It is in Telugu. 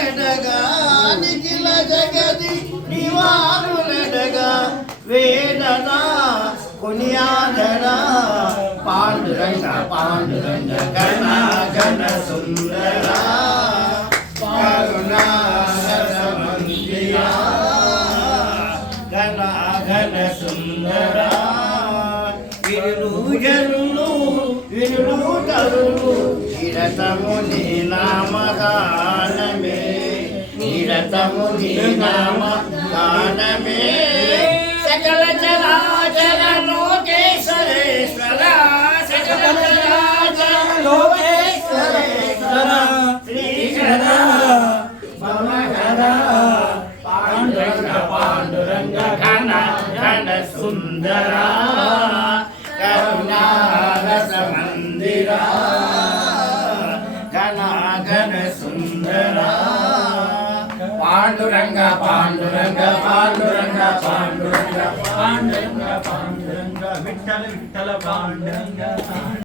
నివారులెడగా నిఖిల జగది నివారులెడగా వేదన కొనియాదరా పాండురంగ పాండురంగ గణ గణ సుందర కరుణా రసమందిరా గణ గణ సుందర వినులు జనులు వినులు తరులు నిరతము నీ నామగానమే నిరతము నీ నామగానమే సకల చరాచర లోకేశ్వరేశ్వర సకల చరాచర లోకేశ్వరేశ్వర శ్రీకర భవహర పాండురంగ పాండురంగ ఘన ఘన సుందర కరుణా రస మందిర ఘన ఘన సుందర పాండురంగ పాండురంగ పాండురంగ పాండురంగ పాండురంగ పాండురంగ విఠల విఠల పాండురంగ